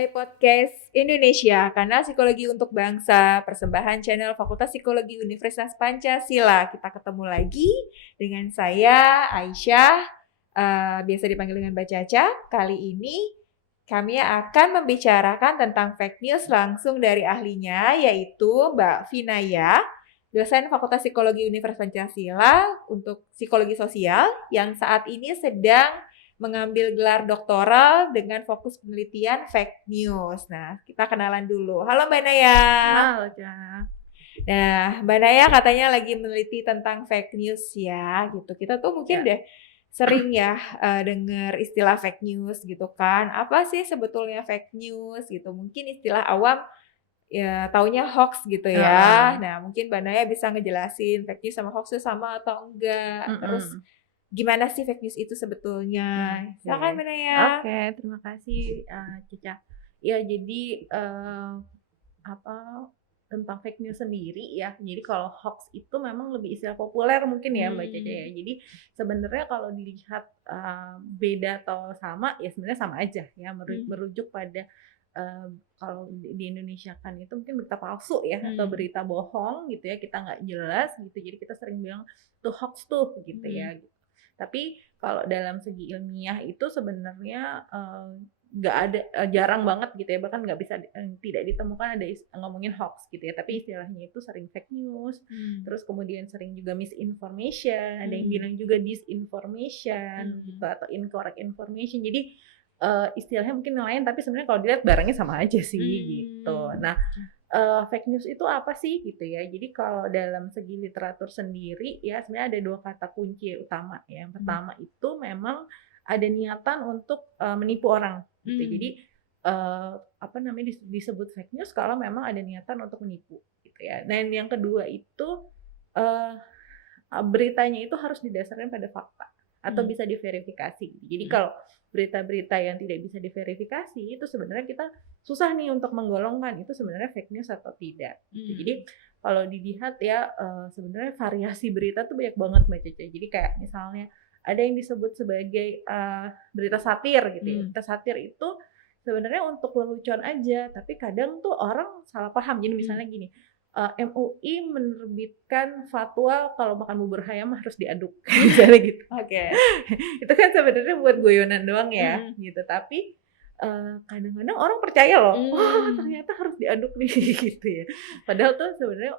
Hai Podcast Indonesia, kanal Psikologi untuk Bangsa, persembahan channel Fakultas Psikologi Universitas Pancasila. Kita ketemu lagi dengan saya, Aisyah, biasa dipanggil dengan Mbak Caca. Kali ini kami akan membicarakan tentang fake news langsung dari ahlinya, yaitu Mbak Vinaya, dosen Fakultas Psikologi Universitas Pancasila untuk Psikologi Sosial, yang saat ini sedang mengambil gelar doktoral dengan fokus penelitian fake news. Nah, kita kenalan dulu. Halo Mbak Naya. Halo, Cak. Nah, Mbak Naya katanya lagi meneliti tentang fake news ya, gitu. Kita tuh mungkin deh sering ya dengar istilah fake news gitu kan. Apa sih sebetulnya fake news gitu? Mungkin istilah awam ya taunya hoax gitu ya. Nah, mungkin Mbak Naya bisa ngejelasin fake news sama hoax itu sama atau enggak. Terus gimana sih fake news itu sebetulnya? Silakan Mbak Naya. Oke, terima kasih Cica. Ya, jadi tentang fake news sendiri ya. Jadi kalau hoax itu memang lebih istilah populer mungkin ya Mbak Caca ya. Jadi sebenarnya kalau dilihat beda atau sama ya sebenarnya sama aja ya, merujuk pada kalau di Indonesia kan itu mungkin berita palsu ya atau berita bohong gitu ya, kita nggak jelas gitu. Jadi kita sering bilang tuh hoax tuh gitu ya. Tapi kalau dalam segi ilmiah itu sebenarnya nggak ada, jarang banget gitu ya, bahkan nggak bisa tidak ditemukan ada ngomongin hoax gitu ya, tapi istilahnya itu sering fake news, terus kemudian sering juga misinformation, ada yang bilang juga disinformation gitu atau incorrect information. Jadi istilahnya mungkin lain, tapi sebenarnya kalau dilihat barangnya sama aja sih gitu. Nah, fake news itu apa sih gitu ya? Jadi kalau dalam segi literatur sendiri ya sebenarnya ada dua kata kunci utama ya. Yang pertama itu memang ada niatan untuk menipu orang gitu. Jadi disebut fake news kalau memang ada niatan untuk menipu gitu ya. Dan yang kedua itu beritanya itu harus didasarkan pada fakta atau bisa diverifikasi. Jadi kalau berita-berita yang tidak bisa diverifikasi itu sebenarnya kita susah nih untuk menggolongkan itu sebenarnya fake news atau tidak. Jadi kalau dilihat ya sebenarnya variasi berita tuh banyak banget Mbak Cece. Jadi kayak misalnya ada yang disebut sebagai berita satir gitu ya. Berita satir itu sebenarnya untuk lelucon aja, tapi kadang tuh orang salah paham. Jadi misalnya gini, MUI menerbitkan fatwa kalau makan bubur ayam harus diaduk, misalnya gitu. Oke. Itu kan sebenarnya buat guyonan doang ya, gitu. Tapi kadang-kadang orang percaya loh, wah ternyata harus diaduk nih gitu ya. Padahal tuh sebenarnya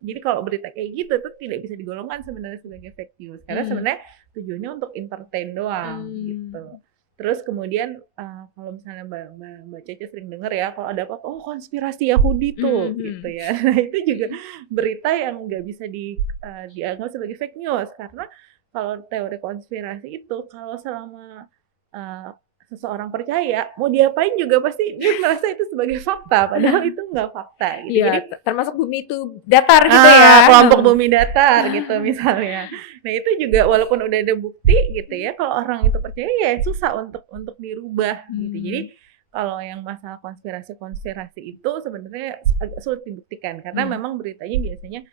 jadi kalau berita kayak gitu tuh tidak bisa digolongkan sebenarnya sebagai fake news, karena sebenarnya tujuannya untuk entertain doang gitu. Terus kemudian kalau misalnya Mbak Cece sering dengar ya, kalau ada apa-apa, oh konspirasi Yahudi tuh gitu ya. Nah itu juga berita yang nggak bisa dianggap sebagai fake news, karena kalau teori konspirasi itu kalau selama seseorang percaya, mau diapain juga pasti dia merasa itu sebagai fakta, padahal itu nggak fakta gitu. Iya, Jadi termasuk bumi itu datar gitu ya. kelompok bumi datar gitu misalnya. Nah itu juga walaupun udah ada bukti gitu ya, kalau orang itu percaya ya susah untuk dirubah gitu. Jadi kalau yang masalah konspirasi itu sebenarnya agak sulit dibuktikan karena memang beritanya biasanya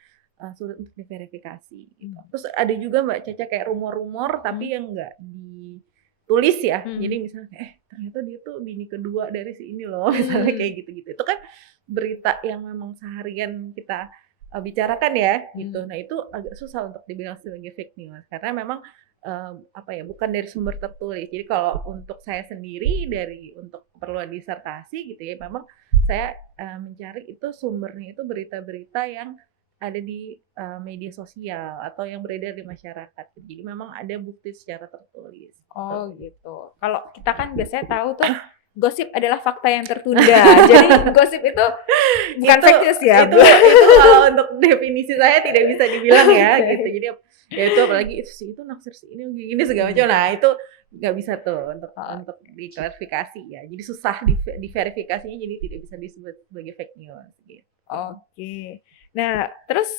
sulit untuk diverifikasi gitu. Terus ada juga Mbak Caca kayak rumor-rumor tapi yang nggak ditulis ya. Jadi misalnya ternyata dia tuh bini kedua dari si ini loh, misalnya kayak gitu-gitu. Itu kan berita yang memang seharian kita bicarakan ya gitu. Nah itu agak susah untuk dibilang sebagai fake news karena memang bukan dari sumber tertulis. Jadi kalau untuk saya sendiri untuk keperluan disertasi gitu ya, memang saya mencari itu sumbernya itu berita-berita yang ada di media sosial atau yang beredar di masyarakat. Jadi memang ada bukti secara tertulis. Oh gitu. Kalau kita kan biasanya tahu tuh gosip adalah fakta yang tertunda. Jadi gosip itu bukan fake news ya. Itu kalau untuk definisi saya tidak bisa dibilang ya gitu. Jadi ya itu apalagi itu naksir si ini gini segala macam. Nah itu nggak bisa tuh untuk diklarifikasi ya. Jadi susah diverifikasinya, jadi tidak bisa disebut sebagai fake news gitu. Oke. Nah, terus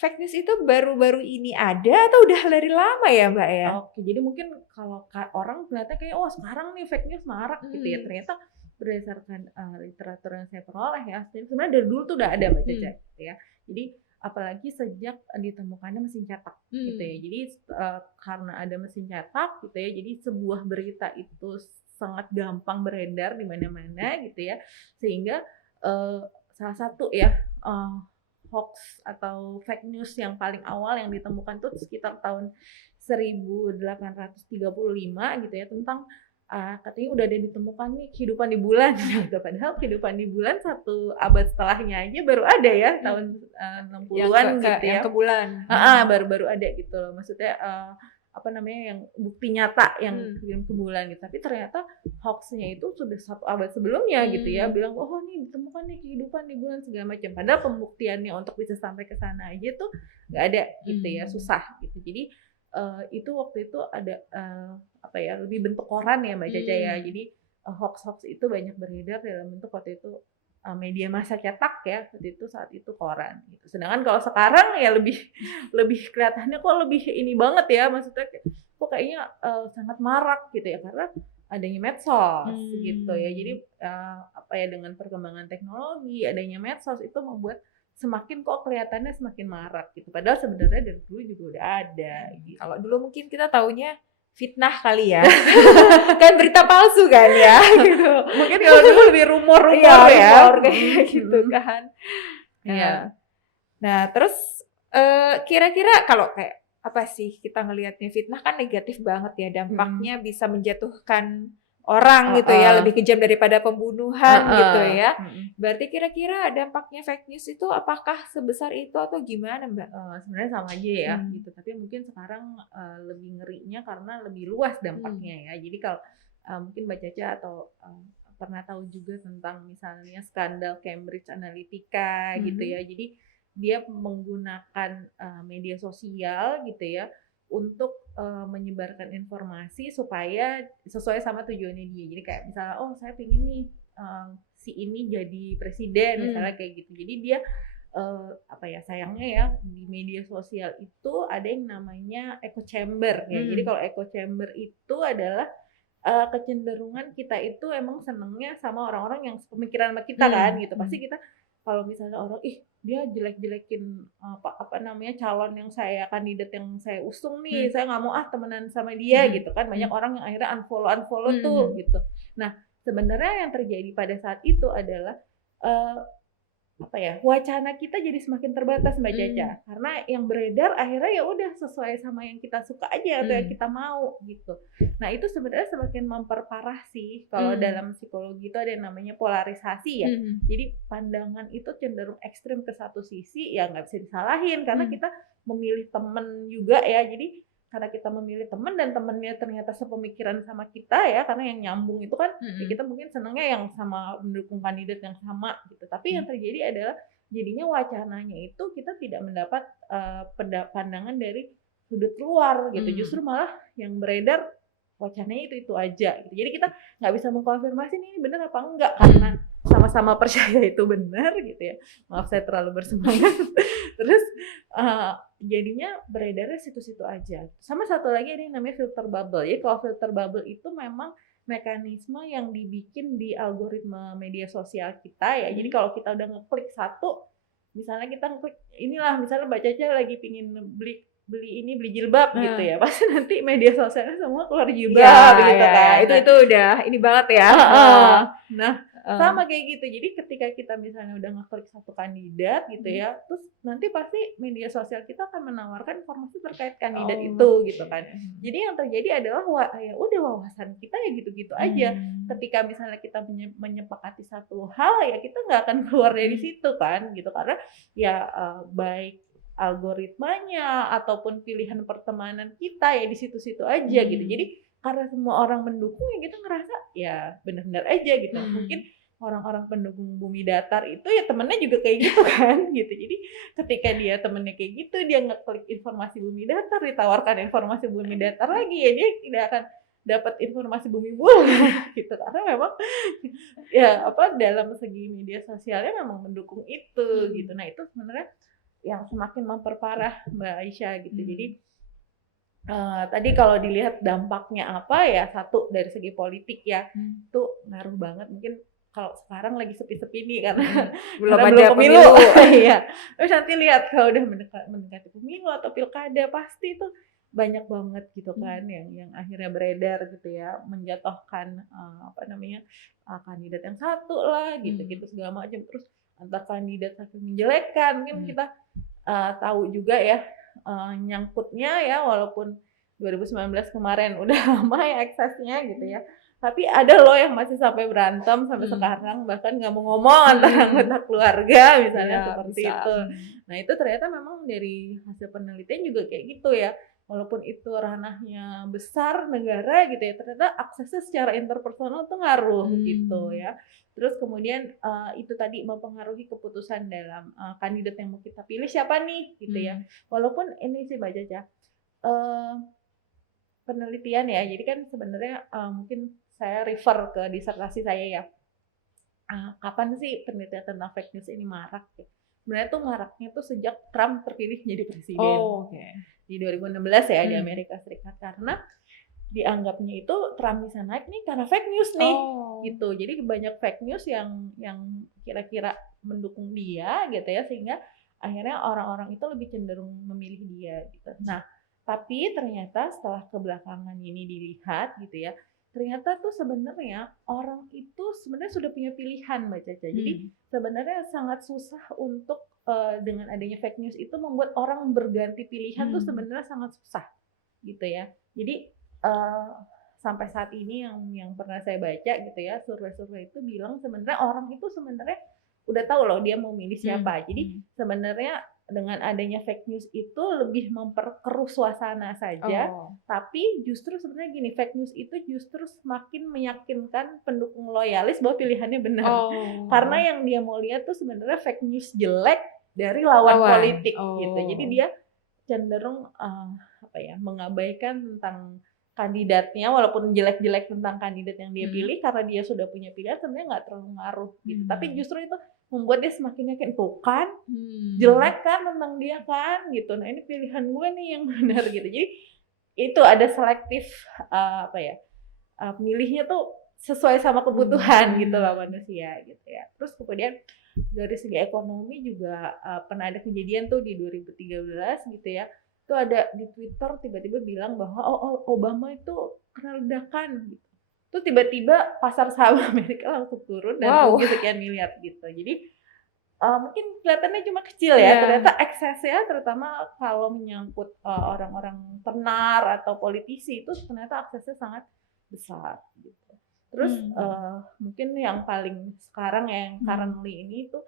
fake news itu baru-baru ini ada atau udah dari lama ya, Mbak ya? Oke, jadi mungkin kalau orang ternyata kayak sekarang nih fake news marak gitu ya. Ternyata berdasarkan literatur yang saya peroleh ya, sebenarnya dari dulu tuh udah ada Mbak Caca gitu ya. Jadi apalagi sejak ditemukannya mesin cetak gitu ya. Jadi karena ada mesin cetak gitu ya, jadi sebuah berita itu sangat gampang beredar di mana-mana gitu ya. Sehingga salah satu ya hoax atau fake news yang paling awal yang ditemukan tuh sekitar tahun 1835 gitu ya, tentang katanya udah ada ditemukan nih kehidupan di bulan gitu. Padahal kehidupan di bulan 1 abad setelahnya aja baru ada ya tahun 60-an gitu ya. Yang ke bulan. Baru-baru ada gitu loh. Maksudnya yang bukti nyata yang kirim ke bulan gitu. Tapi ternyata hoaxnya itu sudah 1 abad sebelumnya gitu ya, bilang oh nih ditemukan nih kehidupan di bulan segala macam. Padahal pembuktiannya untuk bisa sampai ke sana aja tuh nggak ada gitu ya, susah gitu. Jadi itu waktu itu ada lebih bentuk koran ya Mbak Caca ya. Jadi hoax itu banyak beredar dalam bentuk waktu itu media massa cetak ya, waktu itu saat itu koran gitu. Sedangkan kalau sekarang ya lebih kelihatannya kok lebih ini banget ya, maksudnya kok kayaknya sangat marak gitu ya, karena adanya medsos gitu ya. Jadi dengan perkembangan teknologi, adanya medsos itu membuat semakin kok kelihatannya semakin marak gitu. Padahal sebenarnya dari dulu juga udah ada gitu. Kalau dulu mungkin kita taunya fitnah kali ya. Kan berita palsu kan ya gitu. Mungkin kalau dulu lebih rumor ya. Rumor kayak gitu kan. Iya. Nah, terus kira-kira kalau kayak apa sih kita ngelihatnya fitnah kan negatif banget ya, dampaknya bisa menjatuhkan orang gitu ya, lebih kejam daripada pembunuhan gitu ya. Berarti kira-kira dampaknya fake news itu apakah sebesar itu atau gimana Mbak? Sebenarnya sama aja ya gitu, tapi mungkin sekarang lebih ngerinya karena lebih luas dampaknya ya. Jadi kalau mungkin Mbak Caca atau pernah tahu juga tentang misalnya skandal Cambridge Analytica gitu ya. Jadi dia menggunakan media sosial gitu ya untuk menyebarkan informasi supaya sesuai sama tujuannya dia. Jadi kayak misalnya saya pengen nih si ini jadi presiden misalnya kayak gitu. Jadi dia sayangnya ya di media sosial itu ada yang namanya echo chamber ya. Jadi kalau echo chamber itu adalah kecenderungan kita itu emang senengnya sama orang-orang yang pemikiran sama kita kan gitu. Pasti kita kalau misalnya orang dia jelek-jelekin calon yang kandidat yang saya usung nih, saya nggak mau temenan sama dia gitu kan. Banyak orang yang akhirnya unfollow tuh gitu. Nah sebenarnya yang terjadi pada saat itu adalah wacana kita jadi semakin terbatas Mbak Caca, karena yang beredar akhirnya ya udah sesuai sama yang kita suka aja atau yang kita mau gitu. Nah itu sebenarnya semakin memperparah sih. Kalau dalam psikologi itu ada yang namanya polarisasi ya. Jadi pandangan itu cenderung ekstrim ke satu sisi, ya nggak bisa disalahin karena kita memilih temen juga ya. Jadi karena kita memilih teman dan temennya ternyata sepemikiran sama kita ya, karena yang nyambung itu kan ya kita mungkin senangnya yang sama mendukung kandidat yang sama gitu. Tapi yang terjadi adalah jadinya wacananya itu kita tidak mendapat pandangan dari sudut luar gitu. Justru malah yang beredar wacananya itu aja gitu. Jadi kita nggak bisa mengkonfirmasi ini benar apa enggak karena sama-sama percaya itu benar gitu ya. Maaf saya terlalu bersemangat. Terus jadinya beredarnya situ-situ aja. Sama satu lagi ada yang namanya filter bubble. Jadi kalau filter bubble itu memang mekanisme yang dibikin di algoritma media sosial kita ya. Jadi kalau kita udah ngeklik satu, misalnya kita ngeklik inilah, misalnya Mbak Caca lagi pingin beli jilbab gitu ya, pasti nanti media sosialnya semua keluar jilbab gitu kan. Itu udah ini banget ya. Nah sama kayak gitu. Jadi ketika kita misalnya udah ngeklik satu kandidat gitu ya, terus nanti pasti media sosial kita akan menawarkan informasi terkait kandidat itu gitu kan. Jadi yang terjadi adalah ya udah wawasan kita ya gitu-gitu aja. Ketika misalnya kita menyepakati satu hal ya kita nggak akan keluar dari situ kan gitu, karena ya baik algoritmanya ataupun pilihan pertemanan kita ya di situ-situ aja gitu. Jadi karena semua orang mendukung ya kita ngerasa ya benar-benar aja gitu. Mungkin orang-orang pendukung bumi datar itu ya temennya juga kayak gitu kan gitu. Jadi ketika dia temennya kayak gitu, dia ngeklik informasi bumi datar, ditawarkan informasi bumi datar lagi, ya dia tidak akan dapat informasi bumi bulan gitu, karena memang ya dalam segi media sosialnya memang mendukung itu gitu. Nah itu sebenarnya yang semakin memperparah Mbak Aisyah gitu. Jadi tadi kalau dilihat dampaknya apa ya, satu dari segi politik ya itu ngaruh banget. Mungkin kalau sekarang lagi sepi-sepi nih karena belum ada pemilu. Iya. Terus nanti lihat kalau udah mendekati pemilu atau pilkada, pasti itu banyak banget gitu kan yang akhirnya beredar gitu ya, menjatuhkan kandidat yang satu lah gitu-gitu segala macam, terus antar kandidat saking menjelekkan. Mungkin kita tahu juga ya, nyangkutnya ya, walaupun 2019 kemarin udah lama ya eksesnya gitu ya, tapi ada loh yang masih sampai berantem sampai sekarang, bahkan nggak mau ngomong antara anggota keluarga misalnya, Ya, seperti bisa. itu. Nah itu ternyata memang dari hasil penelitian juga kayak gitu ya, walaupun itu ranahnya besar negara gitu ya, ternyata aksesnya secara interpersonal tuh ngaruh gitu ya. Terus kemudian itu tadi mempengaruhi keputusan dalam kandidat yang mau kita pilih siapa nih gitu ya. Walaupun ini sih Mbak Caca, penelitian ya, jadi kan sebenarnya mungkin saya refer ke disertasi saya ya. Kapan sih penelitian tentang fake news ini marak ya? Sebenarnya tuh maraknya tuh sejak Trump terpilih jadi presiden. Di 2016 ya di Amerika Serikat, karena dianggapnya itu Trump bisa naik nih karena fake news nih gitu. Jadi banyak fake news yang kira-kira mendukung dia gitu ya, sehingga akhirnya orang-orang itu lebih cenderung memilih dia gitu. Nah, tapi ternyata setelah kebelakangan ini dilihat gitu ya, ternyata tuh sebenarnya orang itu sebenarnya sudah punya pilihan Mbak Caca. Jadi sebenarnya sangat susah untuk dengan adanya fake news itu membuat orang berganti pilihan tuh sebenarnya sangat susah gitu ya. Jadi sampai saat ini yang pernah saya baca gitu ya, survei-survei itu bilang sebenarnya orang itu sebenarnya udah tahu loh dia mau milih siapa. Jadi sebenarnya dengan adanya fake news itu lebih memperkeruh suasana saja, tapi justru sebenarnya gini, fake news itu justru semakin meyakinkan pendukung loyalis bahwa pilihannya benar. Karena yang dia mau lihat tuh sebenarnya fake news jelek dari lawan politik gitu. Jadi dia cenderung mengabaikan tentang kandidatnya, walaupun jelek-jelek tentang kandidat yang dia pilih, karena dia sudah punya pilihan sebenarnya nggak terlalu ngaruh gitu. Tapi justru itu membuat dia semakin yakin, tuh kan jelek kan tentang dia kan gitu. Nah ini pilihan gue nih yang benar gitu. Jadi itu ada selektif milihnya tuh sesuai sama kebutuhan gitu loh manusia gitu ya. Terus kemudian dari segi ekonomi juga pernah ada kejadian tuh di 2013 gitu ya. Itu ada di Twitter tiba-tiba bilang bahwa Obama itu kena ledakan gitu. Itu tiba-tiba pasar saham Amerika langsung turun dan rugi sekian miliar gitu. Jadi mungkin kelihatannya cuma kecil ya, ternyata eksesnya terutama kalau menyangkut orang-orang tenar atau politisi itu ternyata aksesnya sangat besar gitu. Terus mungkin yang paling sekarang yang currently ini tuh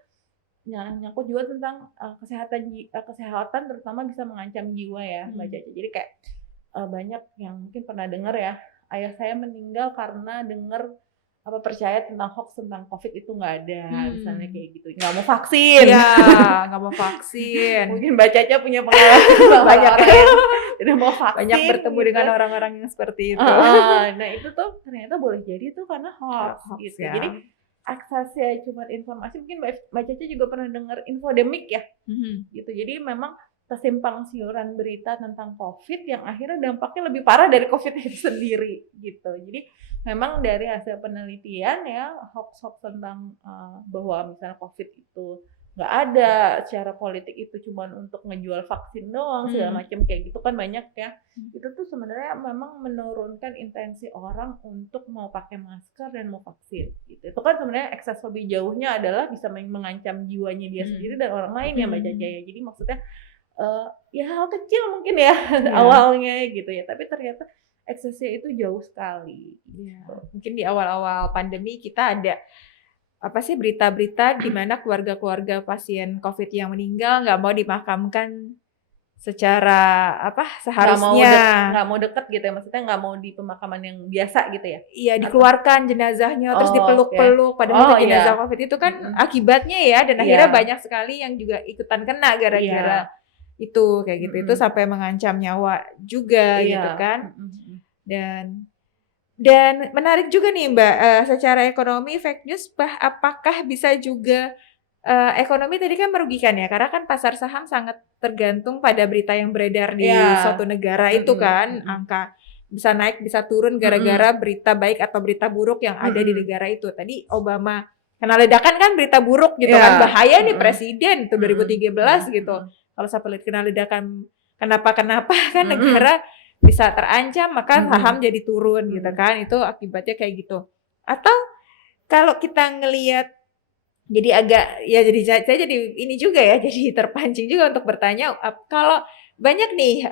nyangkut juga tentang kesehatan terutama bisa mengancam jiwa ya Mbak Caca. Jadi kayak banyak yang mungkin pernah dengar ya, ayah saya meninggal karena dengar percaya tentang hoax tentang COVID itu nggak ada, misalnya kayak gitu, nggak mau vaksin. Nggak mau vaksin. Mungkin Mbak Caca punya pengalaman banyak yang tidak mau vaksin. Banyak bertemu gitu dengan orang-orang yang seperti itu. Nah itu tuh ternyata boleh jadi tuh karena hoax gitu. Ya. Jadi aksesnya cuma informasi, mungkin Mbak Caca juga pernah dengar infodemik ya, gitu. Jadi memang kesimpang siuran berita tentang COVID yang akhirnya dampaknya lebih parah dari COVID itu sendiri, gitu. Jadi memang dari hasil penelitian ya, hoax-hoax tentang bahwa misalnya COVID itu nggak ada, secara politik itu cuma untuk ngejual vaksin doang, segala macam kayak gitu kan banyak ya. Itu tuh sebenarnya memang menurunkan intensi orang untuk mau pakai masker dan mau vaksin gitu. Itu kan sebenarnya ekses lebih jauhnya adalah bisa mengancam jiwanya dia sendiri dan orang lain ya Mbak Caca ya. Jadi maksudnya ya hal kecil mungkin ya awalnya gitu ya, tapi ternyata eksesnya itu jauh sekali gitu. Mungkin di awal-awal pandemi kita ada berita-berita di mana keluarga-keluarga pasien COVID yang meninggal nggak mau dimakamkan secara seharusnya, nggak mau deket gitu ya, maksudnya nggak mau di pemakaman yang biasa gitu ya. Iya, dikeluarkan jenazahnya terus dipeluk-peluk padahal itu jenazah COVID itu kan akibatnya ya, dan akhirnya banyak sekali yang juga ikutan kena gara-gara itu kayak gitu. Itu sampai mengancam nyawa juga gitu kan. Dan menarik juga nih Mbak, secara ekonomi fake news apakah bisa juga ekonomi tadi kan merugikan ya, karena kan pasar saham sangat tergantung pada berita yang beredar di suatu negara itu kan, angka bisa naik bisa turun gara-gara berita baik atau berita buruk yang ada di negara itu. Tadi Obama kena ledakan kan berita buruk gitu kan, bahaya nih presiden tuh 2013 gitu. Kalau sampai kena ledakan kenapa kan negara bisa terancam, maka saham jadi turun gitu kan. Itu akibatnya kayak gitu. Atau kalau kita ngelihat, jadi agak ya, jadi saya jadi ini juga ya, jadi terpancing juga untuk bertanya, kalau banyak nih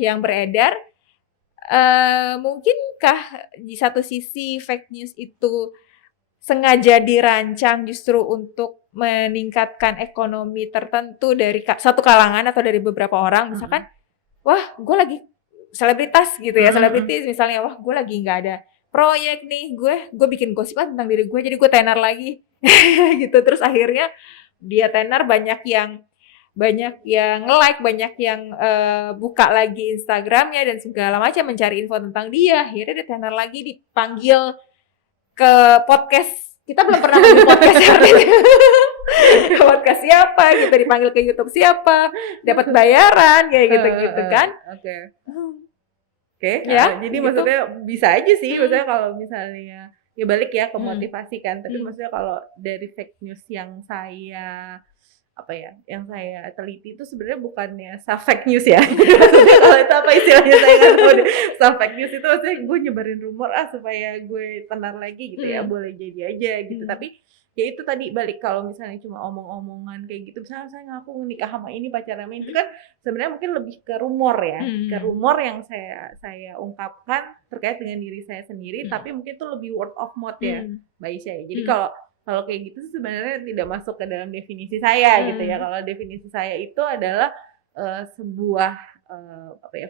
yang beredar, mungkinkah di satu sisi fake news itu sengaja dirancang justru untuk meningkatkan ekonomi tertentu dari satu kalangan atau dari beberapa orang, misalkan wah gue lagi selebritas gitu ya, selebritis misalnya, wah gue lagi nggak ada proyek nih, gue bikin gosip tentang diri gue, jadi gue tenar lagi gitu. Terus akhirnya dia tenar, banyak yang like, banyak yang buka lagi Instagramnya dan segala macam mencari info tentang dia. Akhirnya dia tenar lagi, dipanggil ke podcast. Kita belum pernah ngomong podcast ke podcast siapa gitu, dipanggil ke YouTube siapa, dapat bayaran kayak gitu-gitu kan. Oke, ya, jadi gitu. maksudnya bisa aja sih, maksudnya kalau misalnya ya balik ya ke motivasi kan, tapi maksudnya kalau dari fake news yang saya teliti itu sebenarnya bukannya fake news ya. Maksudnya kalau itu apa istilahnya saya nggak tahu deh. Fake news itu maksudnya gue nyebarin rumor supaya gue tenar lagi gitu ya, boleh jadi aja gitu. Tapi ya itu tadi balik, kalau misalnya cuma omong-omongan kayak gitu, misalnya saya ngaku nikah sama ini, pacaran sama itu kan sebenarnya mungkin lebih ke rumor ya, ke rumor yang saya ungkapkan terkait dengan diri saya sendiri, tapi mungkin itu lebih word of mouth ya, Mbak Isya ya. Jadi kalau kayak gitu sebenarnya tidak masuk ke dalam definisi saya gitu ya. Kalau definisi saya itu adalah sebuah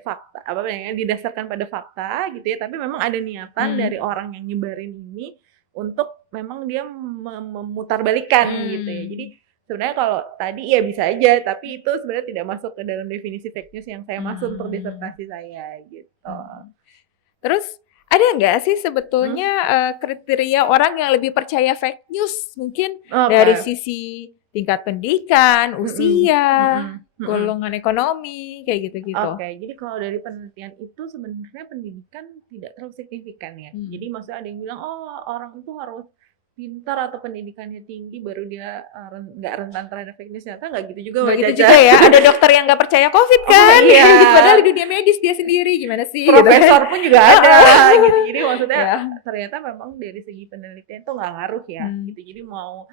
fakta, didasarkan pada fakta gitu ya, tapi memang ada niatan dari orang yang nyebarin ini untuk memang dia memutarbalikkan gitu ya. Jadi sebenarnya kalau tadi ya bisa aja, tapi itu sebenarnya tidak masuk ke dalam definisi fake news yang saya maksud untuk disertasi saya gitu. Terus ada nggak sih sebetulnya kriteria orang yang lebih percaya fake news? Mungkin dari sisi tingkat pendidikan, usia, golongan ekonomi, kayak gitu-gitu. Oke, jadi kalau dari penelitian itu sebenarnya pendidikan tidak terlalu signifikan ya. Jadi maksudnya ada yang bilang, orang itu harus pintar atau pendidikannya tinggi baru dia nggak rentan terhadap fake news. Ternyata nggak gitu juga. Nggak gitu juga ya. Ada dokter yang nggak percaya COVID kan? Iya. Padahal di dunia medis dia sendiri gimana sih? Profesor pun juga ada gitu. Jadi maksudnya ternyata memang dari segi penelitian itu nggak ngaruh ya. Gitu. Jadi mau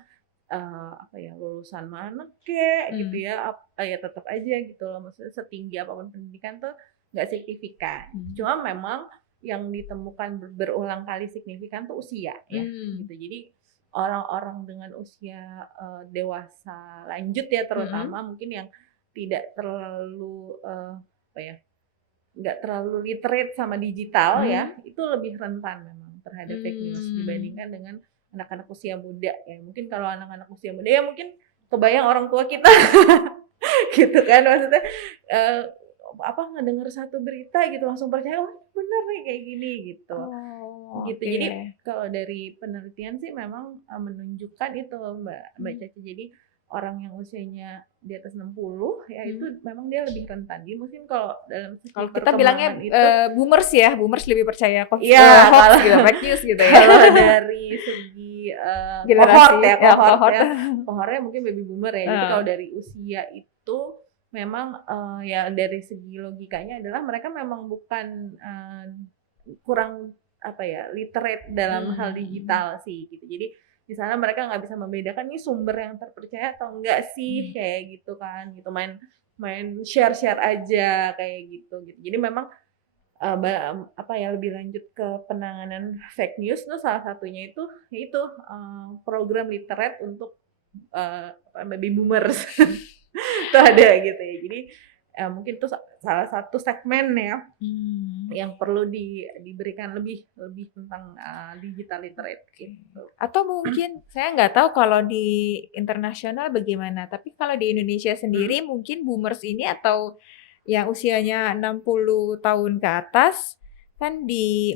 lulusan mana kek gitu ya, ya tetap aja gitu loh, maksudnya setinggi apapun pendidikan tuh nggak signifikan. Cuma memang yang ditemukan berulang kali signifikan tuh usia ya gitu. Jadi orang-orang dengan usia dewasa lanjut ya terutama, mungkin yang tidak terlalu nggak terlalu literate sama digital ya, itu lebih rentan memang terhadap fake news dibandingkan dengan anak-anak usia muda ya. Mungkin kalau anak-anak usia muda ya mungkin kebayang orang tua kita gitu kan, maksudnya ngedenger satu berita gitu langsung percaya, bener nih kayak gini gitu. Gitu. Okay. Jadi kalau dari penelitian sih memang menunjukkan itu Mbak Caca. Jadi orang yang usianya di atas 60 ya itu memang dia lebih rentan. Jadi mungkin kalau kita bilangnya itu, boomers ya, boomers lebih percaya hoax gitu, fake news gitu ya. Kalau dari segi kohortnya mungkin baby boomer ya. Jadi kalau dari usia itu memang ya dari segi logikanya adalah mereka memang bukan kurang literate dalam hal digital sih gitu. Jadi di sana mereka nggak bisa membedakan ini sumber yang terpercaya atau enggak sih, kayak gitu kan, gitu main share aja kayak gitu. Jadi memang lebih lanjut ke penanganan fake news tuh salah satunya itu yaitu program literate untuk baby boomers itu ada gitu ya. Jadi mungkin itu salah satu segmen ya yang perlu diberikan lebih tentang digital literate gitu. Atau mungkin saya nggak tahu kalau di internasional bagaimana, tapi kalau di Indonesia sendiri mungkin boomers ini atau yang usianya 60 tahun ke atas kan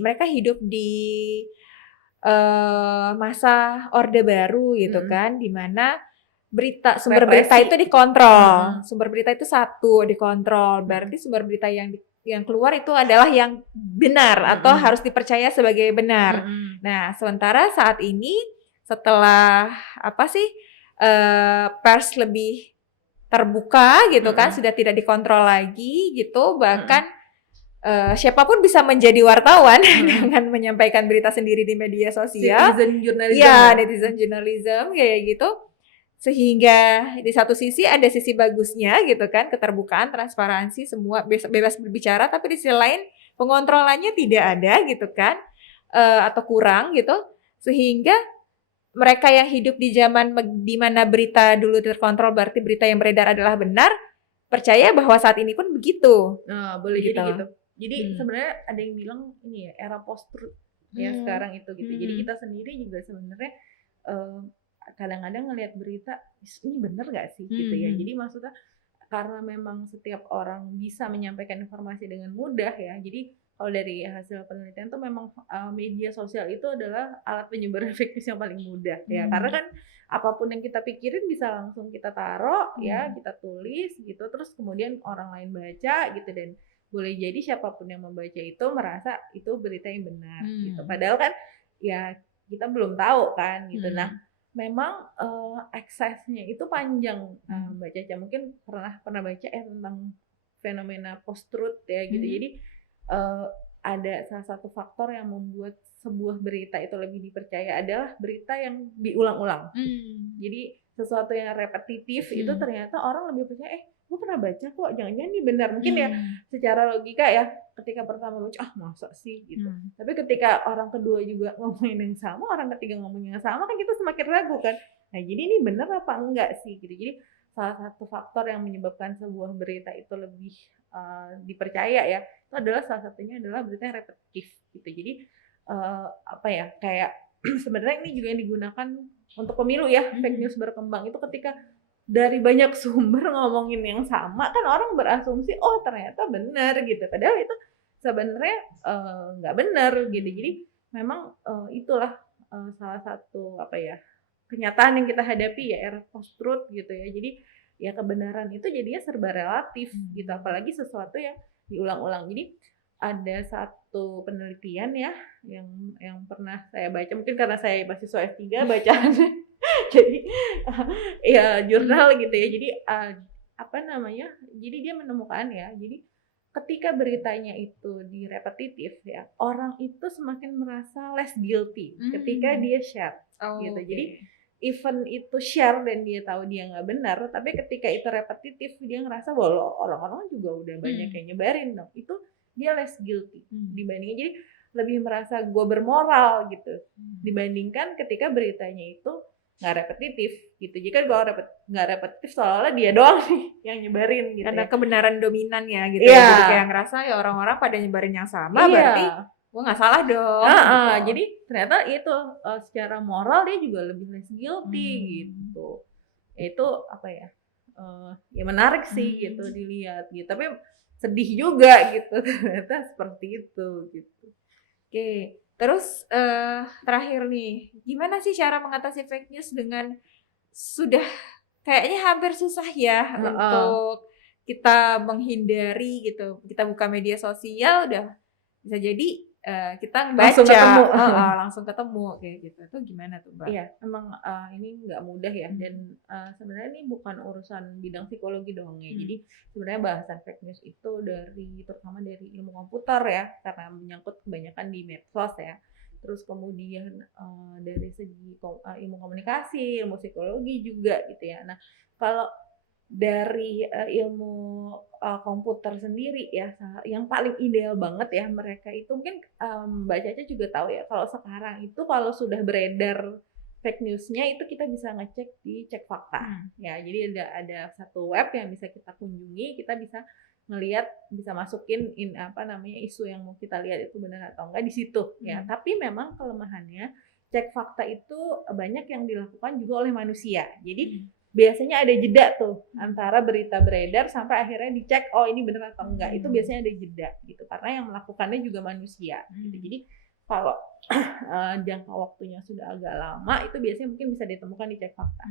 mereka hidup di masa Orde Baru gitu kan, di mana sumber berita itu dikontrol. Sumber berita itu satu dikontrol. Berarti sumber berita yang keluar itu adalah yang benar atau harus dipercaya sebagai benar. Nah, sementara saat ini setelah pers lebih terbuka gitu kan, sudah tidak dikontrol lagi gitu, bahkan siapapun bisa menjadi wartawan dengan menyampaikan berita sendiri di media sosial. Citizen journalism. Ya, netizen journalism kayak gitu. Sehingga di satu sisi ada sisi bagusnya gitu kan, keterbukaan, transparansi, semua bebas berbicara, tapi di sisi lain pengontrolannya tidak ada gitu kan, atau kurang gitu. Sehingga mereka yang hidup di zaman di mana berita dulu terkontrol, berarti berita yang beredar adalah benar, percaya bahwa saat ini pun begitu. Nah, boleh Gitu. jadi gitu. Jadi sebenarnya ada yang bilang ini ya era post-truth ya sekarang itu gitu. Jadi kita sendiri juga sebenarnya kadang-kadang ngelihat berita ini bener nggak sih gitu ya. Jadi maksudnya karena memang setiap orang bisa menyampaikan informasi dengan mudah ya. Jadi kalau dari hasil penelitian tuh memang media sosial itu adalah alat penyebaran fake news yang paling mudah ya. Karena kan apapun yang kita pikirin bisa langsung kita taruh ya, kita tulis gitu, terus kemudian orang lain baca gitu, dan boleh jadi siapapun yang membaca itu merasa itu berita yang benar gitu. Padahal kan ya kita belum tahu kan gitu. Nah, memang aksesnya itu panjang, Mbak Caca mungkin pernah baca tentang fenomena post-truth ya gitu. Jadi ada salah satu faktor yang membuat sebuah berita itu lebih dipercaya adalah berita yang diulang-ulang. Jadi sesuatu yang repetitif itu ternyata orang lebih percaya, gue pernah baca kok, jangan-jangan ini benar. Mungkin ya secara logika ya, ketika pertama baca, masa sih gitu. Tapi ketika orang kedua juga ngomongin yang sama, orang ketiga ngomongin yang sama, kan kita semakin ragu kan. Nah, jadi ini benar apa enggak sih gitu. Jadi salah satu faktor yang menyebabkan sebuah berita itu lebih dipercaya ya, itu adalah salah satunya adalah berita yang repetitif gitu. Jadi apa ya, kayak sebenarnya ini juga yang digunakan untuk pemilu ya, fake news berkembang itu ketika dari banyak sumber ngomongin yang sama, kan orang berasumsi oh ternyata benar gitu, padahal itu sebenarnya nggak benar gitu. Jadi memang itulah salah satu apa ya, kenyataan yang kita hadapi ya, era post truth gitu ya. Jadi ya kebenaran itu jadinya serba relatif gitu, apalagi sesuatu yang diulang-ulang. Jadi ada satu penelitian ya yang pernah saya baca, mungkin karena saya mahasiswa S3 bacaannya jadi ya jurnal gitu ya. Jadi apa namanya? Jadi dia menemukan ya. Jadi ketika beritanya itu direpetitif ya, orang itu semakin merasa less guilty ketika dia share gitu. Jadi even itu share dan dia tahu dia nggak benar, tapi ketika itu repetitif dia ngerasa bahwa orang-orang juga udah banyak yang nyebarin dong. Itu dia less guilty dibandingin, jadi lebih merasa gue bermoral gitu dibandingkan ketika beritanya itu nggak repetitif gitu. Jika kalau nggak repetitif seolah-olah dia doang nih yang nyebarin gitu. Karena ya. Kebenaran dominan ya gitu. Yeah. Jadi kayak ngerasa ya orang-orang pada nyebarin yang sama, berarti gue nggak salah dong. Gitu. Jadi ternyata itu secara moral dia juga lebih less guilty gitu. Itu apa ya? Ya menarik sih gitu dilihat gitu. Tapi sedih juga gitu ternyata seperti itu gitu. Oke. Terus terakhir nih, gimana sih cara mengatasi fake news dengan sudah kayaknya hampir susah ya untuk kita menghindari gitu. Kita buka media sosial udah bisa jadi kita baca langsung ketemu kayak gitu. Itu gimana tuh, Mbak? Iya, memang ini nggak mudah ya, dan sebenarnya ini bukan urusan bidang psikologi doang ya. Jadi sebenarnya bahasan fake news itu terutama dari ilmu komputer ya, karena menyangkut kebanyakan di medsos ya. Terus kemudian dari segi ilmu komunikasi, ilmu psikologi juga gitu ya. Nah, kalau dari ilmu komputer sendiri ya, yang paling ideal banget ya mereka itu, mungkin Mbak Caca juga tahu ya, kalau sekarang itu kalau sudah beredar fake newsnya itu kita bisa ngecek di Cek Fakta ya. Jadi ada satu web yang bisa kita kunjungi, kita bisa ngelihat, bisa masukin isu yang mau kita lihat itu benar atau enggak di situ ya. Tapi memang kelemahannya Cek Fakta itu banyak yang dilakukan juga oleh manusia. Jadi biasanya ada jeda tuh antara berita beredar sampai akhirnya dicek oh ini benar atau enggak. Itu biasanya ada jeda gitu, karena yang melakukannya juga manusia gitu. Jadi kalau jangka waktunya sudah agak lama, itu biasanya mungkin bisa ditemukan di Cek Fakta.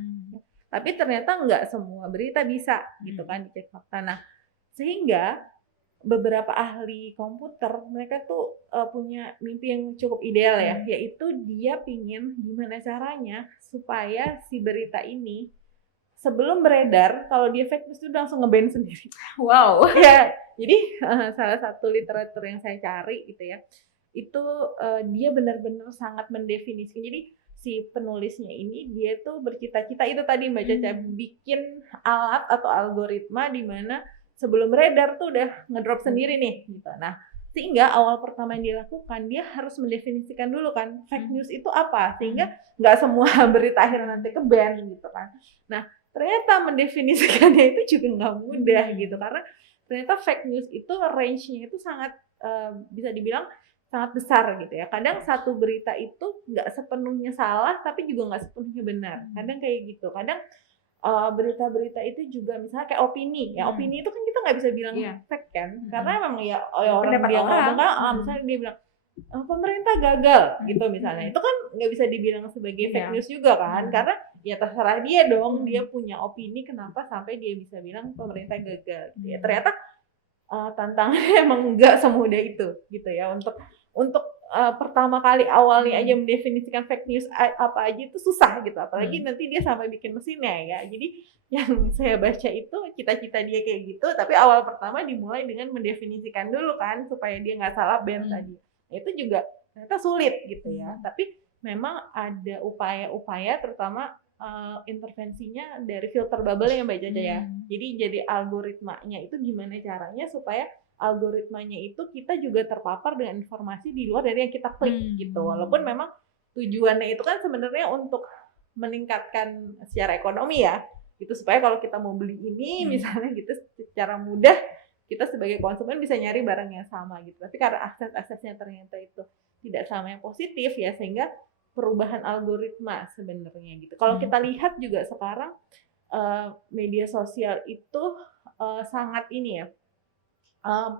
Tapi ternyata enggak semua berita bisa gitu kan di Cek Fakta. Nah, sehingga beberapa ahli komputer mereka tuh punya mimpi yang cukup ideal ya, yaitu dia pingin gimana caranya supaya si berita ini sebelum beredar kalau dia fake news itu udah langsung nge-ban sendiri. Wow. Ya, jadi salah satu literatur yang saya cari gitu ya, itu dia benar-benar sangat mendefinisikan. Jadi si penulisnya ini dia tuh bercita-cita itu tadi Mbak Caca bikin alat atau algoritma di mana sebelum beredar tuh udah ngedrop sendiri nih gitu. Nah, sehingga awal pertama yang dia lakukan dia harus mendefinisikan dulu kan fake news itu apa, sehingga nggak semua berita akhirnya nanti ke-ban gitu kan. Nah, ternyata mendefinisikannya itu juga nggak mudah gitu, karena ternyata fake news itu range-nya itu sangat bisa dibilang sangat besar gitu ya. Kadang satu berita itu nggak sepenuhnya salah tapi juga nggak sepenuhnya benar. Kadang kayak gitu. Kadang berita-berita itu juga misalnya kayak opini ya, opini itu kan kita nggak bisa bilang fake kan, karena memang ya orang Pendapat dia orang. ngomong kan, misalnya dia bilang pemerintah gagal gitu misalnya, itu kan nggak bisa dibilang sebagai fake news juga kan, karena ya terserah dia dong, dia punya opini kenapa sampai dia bisa bilang pemerintah gagal gitu ya. Ternyata tantangannya emang nggak semudah itu gitu ya, untuk pertama kali awalnya aja mendefinisikan fake news apa aja itu susah gitu, apalagi nanti dia sampai bikin mesinnya ya. Jadi yang saya baca itu cita-cita dia kayak gitu, tapi awal pertama dimulai dengan mendefinisikan dulu kan supaya dia nggak salah ban tadi. Nah, itu juga ternyata sulit gitu ya, tapi memang ada upaya-upaya terutama intervensinya dari filter bubble yang Mbak Caca ya. Jadi algoritmanya itu gimana caranya supaya algoritmanya itu kita juga terpapar dengan informasi di luar dari yang kita klik gitu. Walaupun memang tujuannya itu kan sebenarnya untuk meningkatkan secara ekonomi ya. Gitu supaya kalau kita mau beli ini misalnya gitu secara mudah kita sebagai konsumen bisa nyari barang yang sama gitu. Tapi karena akses-aksesnya ternyata itu tidak sama yang positif ya, sehingga perubahan algoritma sebenarnya gitu. Kalau kita lihat juga sekarang media sosial itu sangat ini ya,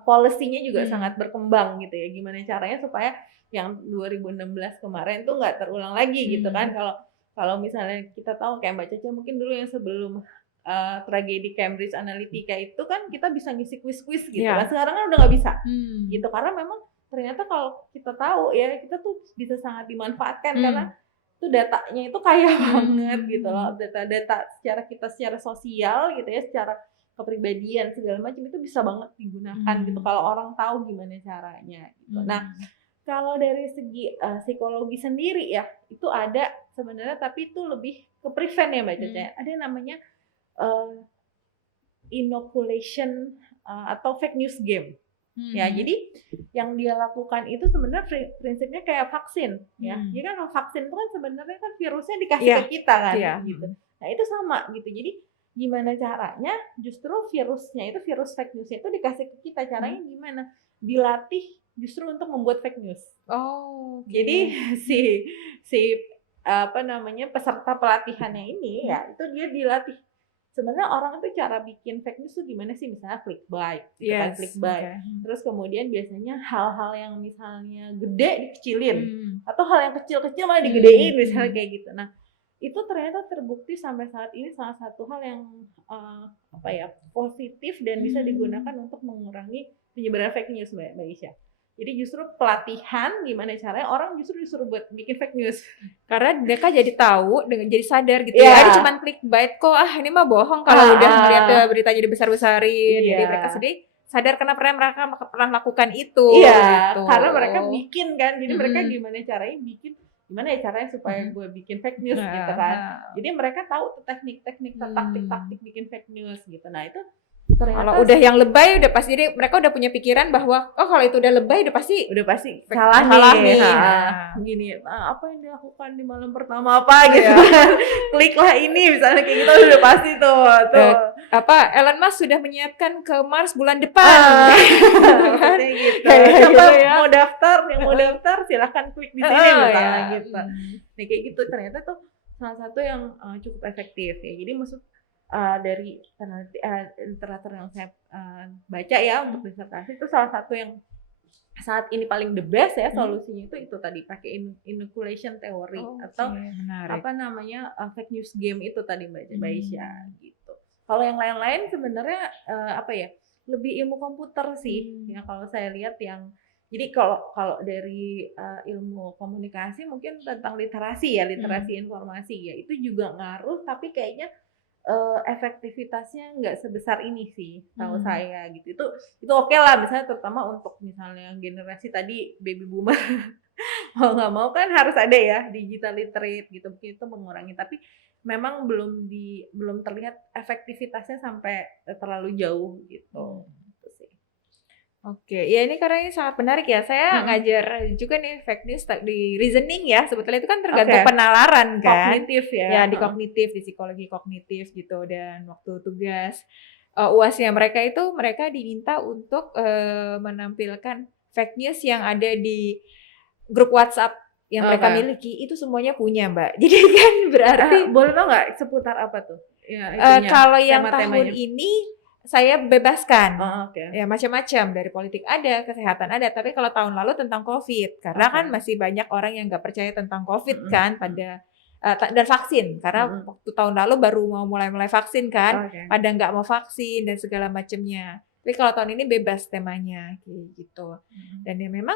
policy-nya juga sangat berkembang gitu ya. Gimana caranya supaya yang 2016 kemarin tuh nggak terulang lagi gitu kan. Kalau misalnya kita tahu kayak Mbak Caca mungkin dulu yang sebelum tragedi Cambridge Analytica itu kan kita bisa ngisi kuis-kuis gitu kan. Sekarang kan udah nggak bisa gitu, karena memang ternyata kalau kita tahu ya kita tuh bisa sangat dimanfaatkan karena itu datanya itu kaya banget gitu loh, data-data secara sosial gitu ya, secara kepribadian segala macam itu bisa banget digunakan gitu kalau orang tahu gimana caranya gitu. Nah, kalau dari segi psikologi sendiri ya itu ada sebenarnya, tapi itu lebih ke prevent ya Mbak Caca. Ada yang namanya inoculation atau fake news game. Ya, jadi yang dia lakukan itu sebenarnya prinsipnya kayak vaksin ya. Jadi kan vaksin itu kan sebenarnya kan virusnya dikasih ke kita kan gitu. Nah, itu sama gitu. Jadi gimana caranya justru virusnya itu, virus fake newsnya itu dikasih ke kita. Caranya gimana? Dilatih justru untuk membuat fake news. Jadi si peserta pelatihannya ini ya itu dia dilatih. Sebenarnya orang itu cara bikin fake news tuh gimana sih? Misalnya clickbait, clickbait. Terus kemudian biasanya hal-hal yang misalnya gede dikecilin, atau hal yang kecil-kecil malah digedein misalnya kayak gitu. Nah, itu ternyata terbukti sampai saat ini salah satu hal yang positif dan bisa digunakan untuk mengurangi penyebaran fake news Mbak Isya. Jadi justru pelatihan gimana caranya orang justru disuruh buat bikin fake news. Karena mereka jadi tahu, jadi sadar gitu ya. Ini cuma clickbait kok, ini mah bohong kalau udah melihat berita jadi besar-besarin. Jadi mereka sendiri sadar karena mereka pernah lakukan itu. Iya, gitu. Karena mereka bikin kan. Jadi mereka gimana caranya supaya gue bikin fake news gitu kan. Jadi mereka tahu tuh teknik-teknik, taktik-taktik bikin fake news gitu. Nah, itu kalau udah yang lebay udah pasti mereka udah punya pikiran bahwa kalau itu udah lebay udah pasti salah nih. Gini, apa yang dilakukan di malam pertama apa gitu. Kliklah ini misalnya kayak gitu udah pasti tuh. Elon Musk sudah menyiapkan ke Mars bulan depan. Kan gitu. Siapa mau daftar silahkan klik di sini misalnya gitu. Nah, kayak gitu ternyata tuh salah satu yang cukup efektif ya. Jadi maksud dari literatur yang saya baca ya untuk disertasi itu salah satu yang saat ini paling the best ya solusinya itu tadi pakai inoculation theory atau fake news game itu tadi Mbak Isya gitu. Kalau yang lain-lain sebenarnya lebih ilmu komputer sih ya kalau saya lihat yang. Jadi kalau dari ilmu komunikasi mungkin tentang literasi informasi ya itu juga ngaruh, tapi kayaknya efektivitasnya nggak sebesar ini sih tahu saya gitu. Itu oke lah misalnya terutama untuk misalnya generasi tadi baby boomer mau nggak mau kan harus ada ya digital literate gitu, mungkin itu mengurangi, tapi memang belum terlihat efektivitasnya sampai terlalu jauh gitu. Gitu sih. Oke, ya ini karena ini sangat menarik ya. Saya ngajar juga nih fake news di reasoning ya. Sebetulnya itu kan tergantung Oke. penalaran kan. Kognitif ya. Ya di kognitif, di psikologi kognitif gitu. Dan waktu tugas UASnya mereka itu mereka diminta untuk menampilkan fake news yang ada di grup WhatsApp yang mereka miliki itu semuanya punya Mbak. Jadi kan berarti boleh tau nggak seputar apa tuh? Ya, kalau yang tahun ini saya bebaskan. Ya macam-macam, dari politik ada, kesehatan ada, tapi kalau tahun lalu tentang COVID, karena kan masih banyak orang yang nggak percaya tentang COVID kan pada dan vaksin, karena waktu tahun lalu baru mau mulai vaksin kan, pada nggak mau vaksin dan segala macamnya. Tapi kalau tahun ini bebas temanya kayak gitu. Dan ya memang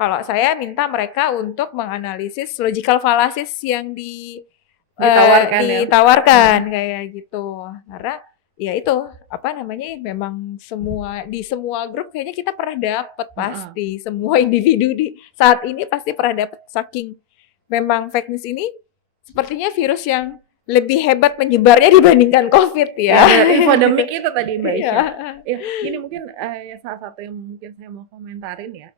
kalau saya minta mereka untuk menganalisis logical fallacies yang ditawarkan kayak gitu, karena ya itu apa namanya memang di semua grup kayaknya kita pernah dapat pasti semua individu di saat ini pasti pernah dapat, saking memang fake news ini sepertinya virus yang lebih hebat menyebarnya dibandingkan COVID ya. Infodemik itu tadi Mbak Isya. Ya, ini mungkin salah satu yang mungkin saya mau komentarin ya,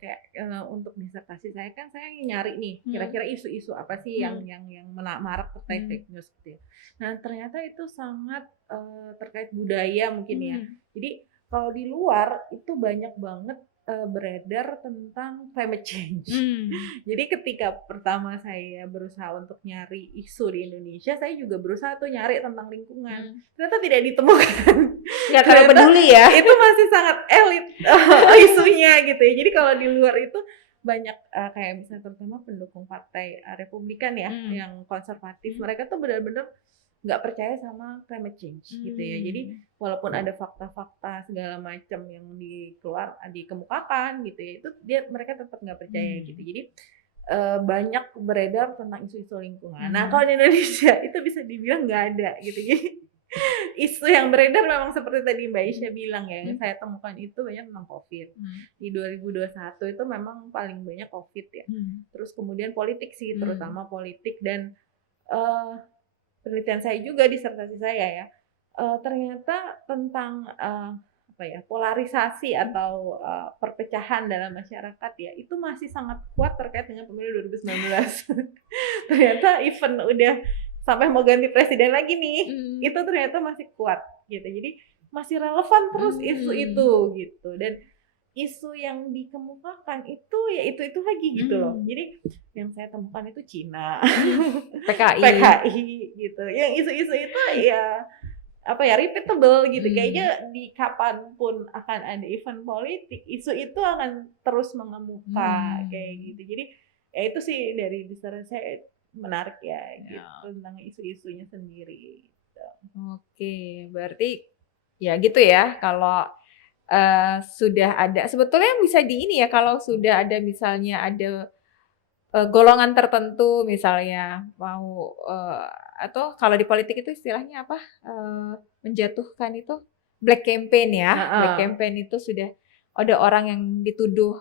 kayak untuk disertasi saya kan saya nyari nih kira-kira isu-isu apa sih yang marak terkait fake news gitu ya. Nah ternyata itu sangat terkait budaya mungkin ya. Jadi kalau di luar itu banyak banget beredar tentang climate change. Jadi ketika pertama saya berusaha untuk nyari isu di Indonesia, saya juga berusaha tuh nyari tentang lingkungan. Ternyata tidak ditemukan. Nggak terlalu peduli ya. Itu masih sangat elit isunya gitu ya. Jadi kalau di luar itu banyak kayak misalnya terutama pendukung partai Republikan ya, yang konservatif, mereka tuh benar-benar nggak percaya sama climate change gitu ya. Jadi walaupun ada fakta-fakta segala macam yang dikemukakan gitu ya, itu mereka tetap nggak percaya gitu. Jadi banyak beredar tentang isu-isu lingkungan. Nah kalau di Indonesia itu bisa dibilang nggak ada gitu. Jadi isu yang beredar memang seperti tadi Mbak Isya bilang ya, yang saya temukan itu banyak tentang COVID. Di 2021 itu memang paling banyak COVID ya. Terus kemudian politik sih, terutama politik, dan penelitian saya juga, disertasi saya ya, ternyata tentang polarisasi atau perpecahan dalam masyarakat ya, itu masih sangat kuat terkait dengan pemilu 2019. Ternyata even udah sampai mau ganti presiden lagi nih, itu ternyata masih kuat gitu. Jadi masih relevan terus isu itu gitu. Dan isu yang dikemukakan itu ya itu lagi gitu loh. Jadi yang saya temukan itu Cina, PKI gitu. Yang isu-isu itu ya repeatable gitu. Kayaknya di kapanpun akan ada event politik, isu itu akan terus mengemuka kayak gitu. Jadi ya itu sih dari disertasi saya menarik ya gitu, tentang isu-isunya sendiri gitu. Oke, berarti ya gitu ya, kalau sudah ada, sebetulnya bisa di ini ya, kalau sudah ada misalnya ada golongan tertentu misalnya mau atau kalau di politik itu istilahnya apa, menjatuhkan itu black campaign ya. Black campaign itu sudah ada orang yang dituduh,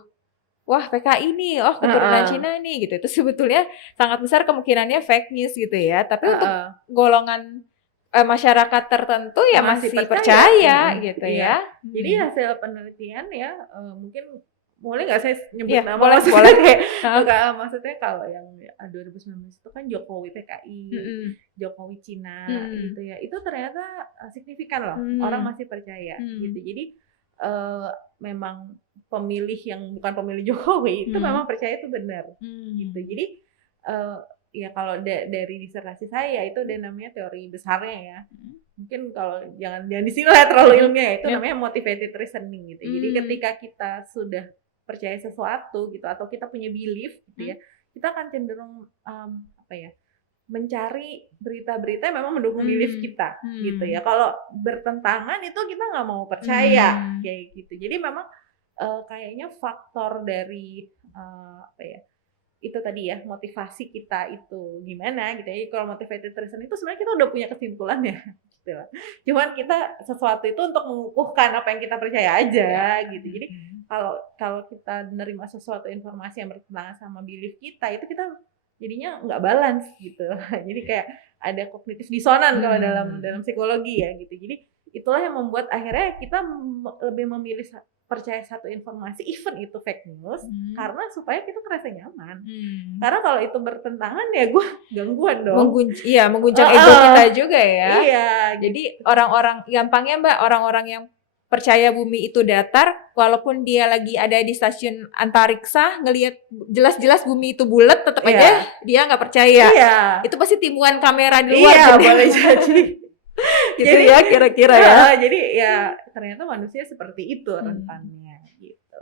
wah PKI nih, oh keturunan Cina nih gitu. Itu sebetulnya sangat besar kemungkinannya fake news gitu ya. Tapi untuk golongan masyarakat tertentu ya masih percaya gitu ya. Jadi hasil penelitian ya, mungkin boleh nggak saya nyebut nama? Boleh. Enggak, maksudnya kalau yang 2019 itu kan Jokowi PKI, Jokowi Cina gitu ya, itu ternyata signifikan loh, orang masih percaya gitu. Jadi memang pemilih yang bukan pemilih Jokowi itu memang percaya itu benar gitu. Jadi ya kalau dari disertasi saya itu ada namanya teori besarnya ya. Mungkin kalau jangan di sini lah terlalu ilmiah, itu namanya motivated reasoning gitu. Jadi ketika kita sudah percaya sesuatu gitu, atau kita punya belief gitu ya, kita akan cenderung mencari berita-berita yang memang mendukung belief kita gitu ya. Kalau bertentangan itu kita nggak mau percaya kayak gitu. Jadi memang kayaknya faktor dari itu tadi ya, motivasi kita itu gimana gitu ya. Kalau motivated reason itu sebenarnya kita udah punya kesimpulannya gitu lah. Cuman kita sesuatu itu untuk mengukuhkan apa yang kita percaya aja gitu. Jadi kalau kita menerima sesuatu informasi yang bertentangan sama belief kita, itu kita jadinya nggak balance gitu. Jadi kayak ada kognitif disonan kalau dalam psikologi ya gitu. Jadi itulah yang membuat akhirnya kita lebih memilih percaya satu informasi, even itu fake news, karena supaya kita merasa nyaman. Karena kalau itu bertentangan ya gue gangguan dong. Mengguncang ego kita juga ya. Iya. Jadi orang-orang, gampangnya Mbak, orang-orang yang percaya bumi itu datar, walaupun dia lagi ada di stasiun antariksa, ngelihat jelas-jelas bumi itu bulat, tetap aja dia nggak percaya. Iya. Itu pasti timuan kamera di luar. Iya, boleh jadi. Gitu jadi, ya kira-kira ya. Jadi ya ternyata manusia seperti itu rentannya gitu.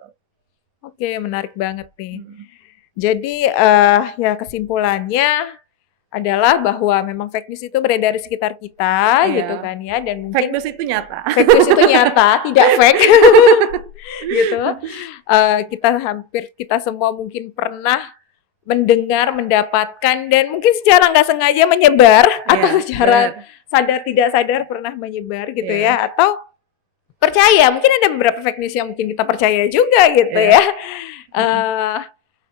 Oke, menarik banget nih. Jadi ya kesimpulannya adalah bahwa memang fake news itu beredar di sekitar kita gitu kan ya, dan mungkin fake news itu nyata. Fake news itu nyata, tidak fake. Gitu. Kita semua mungkin pernah mendengar, mendapatkan, dan mungkin secara nggak sengaja menyebar atau secara sadar tidak sadar pernah menyebar gitu ya, atau percaya. Mungkin ada beberapa fake news yang mungkin kita percaya juga gitu ya.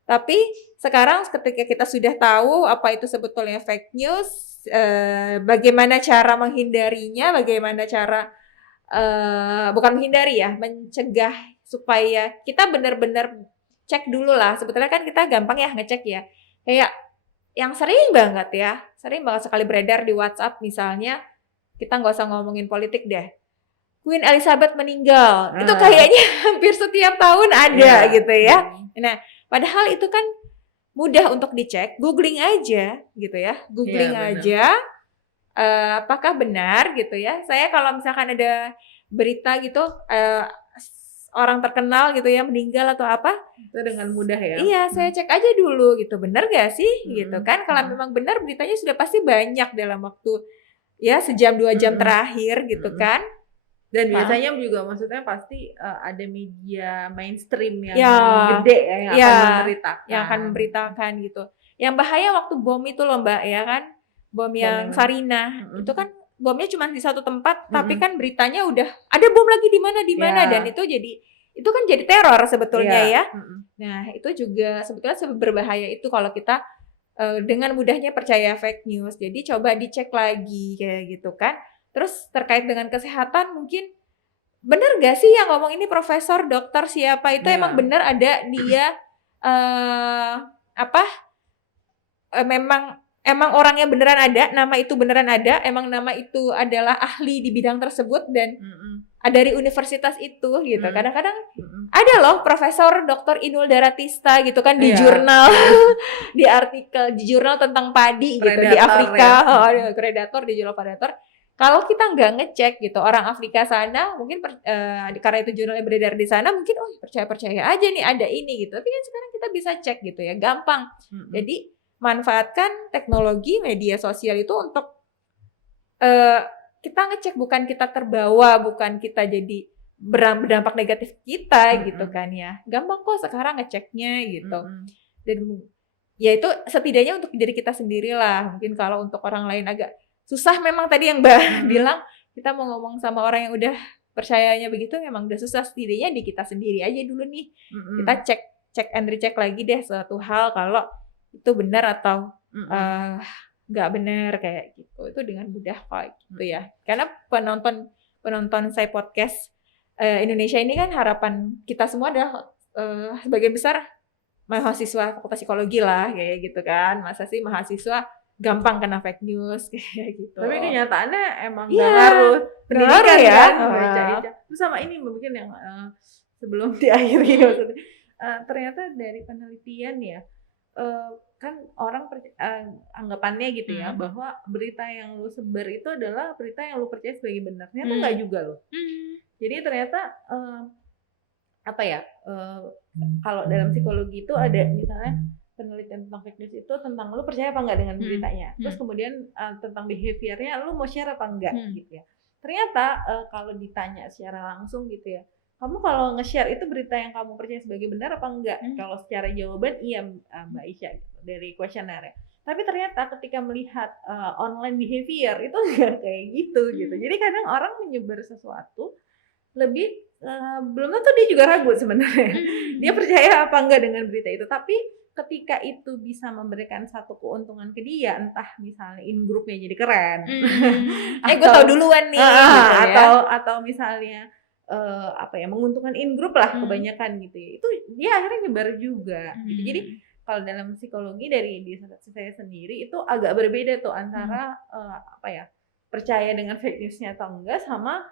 Tapi sekarang ketika kita sudah tahu apa itu sebetulnya fake news, bagaimana cara menghindarinya, bagaimana cara bukan menghindari ya, mencegah supaya kita benar-benar cek dulu lah. Sebetulnya kan kita gampang ya ngecek ya. Kayak yang sering banget sekali beredar di WhatsApp misalnya, kita nggak usah ngomongin politik deh. Queen Elizabeth meninggal. Itu kayaknya hampir setiap tahun ada gitu ya. Nah, padahal itu kan mudah untuk dicek, googling aja gitu ya. Googling aja apakah benar gitu ya. Saya kalau misalkan ada berita gitu orang terkenal gitu ya meninggal atau apa, itu dengan mudah ya. Iya, saya cek aja dulu gitu, benar gak sih gitu kan. Kalau memang benar, beritanya sudah pasti banyak dalam waktu ya sejam 2 jam terakhir gitu kan. Dan biasanya juga maksudnya pasti ada media mainstream yang gede yang akan memberitakan gitu. Yang bahaya waktu bom itu loh Mbak ya kan, bom yang Sarinah itu kan bomnya cuma di satu tempat, tapi kan beritanya udah ada bom lagi di mana dan itu kan jadi teror sebetulnya ya. Nah itu juga sebetulnya berbahaya itu kalau kita dengan mudahnya percaya fake news. Jadi coba dicek lagi kayak gitu kan. Terus terkait dengan kesehatan mungkin benar gak sih yang ngomong ini profesor, dokter siapa itu emang benar ada dia Emang orangnya beneran ada, nama itu beneran ada, emang nama itu adalah ahli di bidang tersebut dan dari universitas itu gitu. Kadang-kadang ada loh Profesor Dr. Inul Daratista gitu kan di jurnal, di artikel di jurnal tentang padi gitu di Afrika, predator di jurnal predator. Kalau kita nggak ngecek gitu orang Afrika sana, mungkin karena itu jurnalnya beredar di sana, mungkin percaya aja nih ada ini gitu. Tapi kan sekarang kita bisa cek gitu ya, gampang. Jadi manfaatkan teknologi media sosial itu untuk kita ngecek, bukan kita terbawa, bukan kita jadi berdampak negatif kita gitu kan ya. Gampang kok sekarang ngeceknya gitu. Dan ya itu setidaknya untuk diri kita sendiri lah. Mungkin kalau untuk orang lain agak susah memang tadi yang Mbak bilang, kita mau ngomong sama orang yang udah percayanya begitu memang udah susah. Setidaknya di kita sendiri aja dulu nih. Kita cek and recheck lagi deh suatu hal kalau itu benar atau nggak benar kayak gitu. Itu dengan mudah kok gitu ya. Karena penonton saya podcast Indonesia ini kan harapan kita semua adalah sebagian besar mahasiswa fakultas psikologi lah kayak gitu kan. Masa sih mahasiswa gampang kena fake news kayak gitu. Tapi kenyataannya emang nggak ngaruh. Pendidikan ya. Terus sama ini mungkin yang sebelum diakhiri maksudnya. Ternyata dari penelitian ya, kan orang anggapannya gitu ya, bahwa berita yang lu sebar itu adalah berita yang lu percaya sebagai benar. Ternyata enggak juga loh. Jadi ternyata kalau dalam psikologi itu ada misalnya penelitian tentang fake news itu tentang lu percaya apa enggak dengan beritanya. Terus kemudian tentang behaviornya lu mau share apa enggak gitu ya. Ternyata kalau ditanya secara langsung gitu ya, kamu kalau nge-share itu berita yang kamu percaya sebagai benar apa enggak? Kalau secara jawaban iya, Mbak Isya gitu, dari kuesionernya. Tapi ternyata ketika melihat online behavior itu enggak kayak gitu gitu. Jadi kadang orang menyebar sesuatu lebih belum tentu dia juga ragu sebenarnya. Dia percaya apa enggak dengan berita itu. Tapi ketika itu bisa memberikan satu keuntungan ke dia, entah misalnya in grupnya jadi keren, Gue tahu duluan nih, gitu ya. atau misalnya apa ya, menguntungkan in group lah kebanyakan gitu ya. Itu dia akhirnya nyebar juga gitu. Jadi kalau dalam psikologi dari di saya sendiri itu agak berbeda tuh antara apa ya, percaya dengan fake newsnya atau enggak sama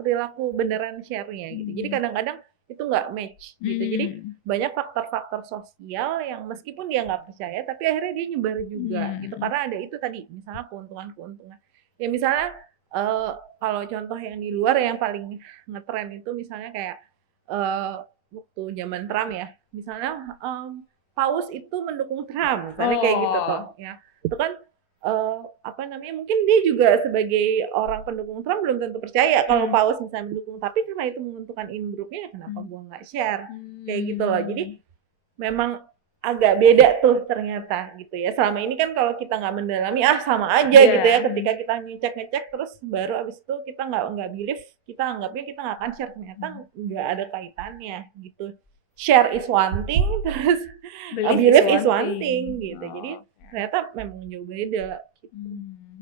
perilaku beneran share-nya gitu. Jadi kadang-kadang itu nggak match gitu. Jadi banyak faktor-faktor sosial yang meskipun dia nggak percaya tapi akhirnya dia nyebar juga gitu, karena ada itu tadi misalnya keuntungan ya. Misalnya kalau contoh yang di luar yang paling ngetren itu misalnya kayak waktu zaman Trump ya, misalnya Paus itu mendukung Trump misalnya kayak gitu tuh ya. Itu kan apa namanya, mungkin dia juga sebagai orang pendukung Trump belum tentu percaya kalau Paus misalnya mendukung, tapi karena itu menguntungkan in grupnya, kenapa gua nggak share kayak gitu loh. Jadi memang agak beda tuh ternyata gitu ya. Selama ini kan kalau kita nggak mendalami sama aja gitu ya, ketika kita ngecek terus baru abis itu kita nggak believe, kita anggapnya kita nggak akan share, ternyata nggak ada kaitannya gitu. Share is one thing, terus believe is one thing gitu. Jadi ternyata memang jauh beda gitu.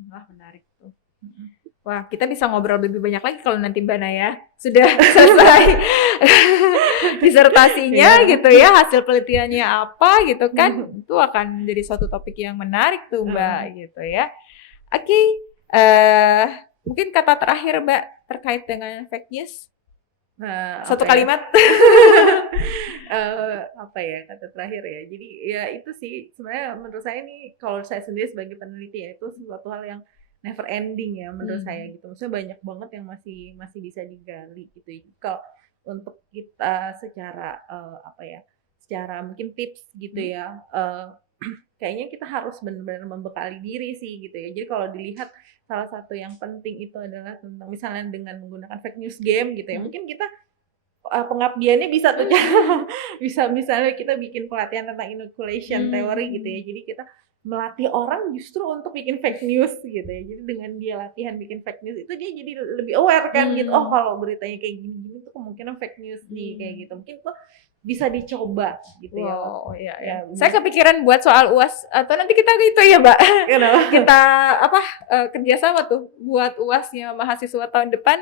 Wah, menarik tuh. Wah, kita bisa ngobrol lebih banyak lagi kalau nanti Mbak Naya sudah selesai disertasinya gitu ya, hasil penelitiannya apa gitu kan. Itu akan jadi suatu topik yang menarik tuh Mbak gitu ya. Oke, mungkin kata terakhir Mbak terkait dengan fake news. Satu kalimat. Apa ya kata terakhir ya. Jadi ya itu sih sebenarnya menurut saya nih, kalau saya sendiri sebagai peneliti ya, itu sesuatu hal yang never ending ya menurut saya gitu. Maksudnya banyak banget yang masih bisa digali gitu. Kalau untuk kita secara apa ya, secara mungkin tips gitu ya, kayaknya kita harus benar-benar membekali diri sih gitu ya. Jadi kalau dilihat salah satu yang penting itu adalah tentang misalnya dengan menggunakan fake news game gitu ya. Mungkin kita pengabdiannya bisa tuh bisa misalnya kita bikin pelatihan tentang inoculation teori gitu ya. Jadi kita melatih orang justru untuk bikin fake news gitu ya. Jadi dengan dia latihan bikin fake news itu dia jadi lebih aware kan gitu. Oh, kalau beritanya kayak gini-gini tuh kemungkinan fake news nih kayak gitu. Mungkin tuh bisa dicoba gitu ya. Oh iya. Saya kepikiran buat soal UAS atau nanti kita gitu ya, Mbak. Kita kerjasama tuh buat UASnya mahasiswa tahun depan.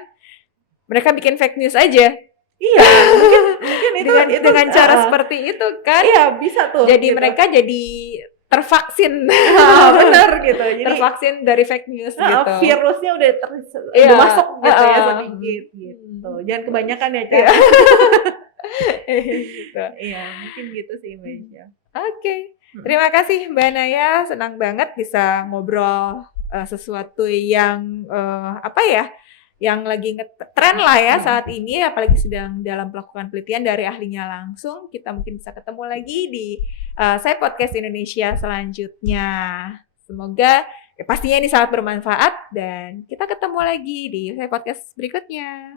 Mereka bikin fake news aja. Iya, mungkin itu dengan cara seperti itu kan. Iya, bisa tuh. Jadi gitu. mereka jadi tervaksin. Benar gitu. Jadi tervaksin dari fake news gitu. Virusnya udah masuk gitu ya sedikit gitu. Jangan kebanyakan ya, Cak. Gitu. Iya, mungkin gitu sih Mbak Isya. Oke. Terima kasih Mbak Naya, senang banget bisa ngobrol sesuatu yang yang lagi ngetren lah ya saat ini, apalagi sedang dalam melakukan penelitian dari ahlinya langsung. Kita mungkin bisa ketemu lagi di Saya Podcast Indonesia selanjutnya. Semoga pastinya ini sangat bermanfaat dan kita ketemu lagi di Saya Podcast berikutnya.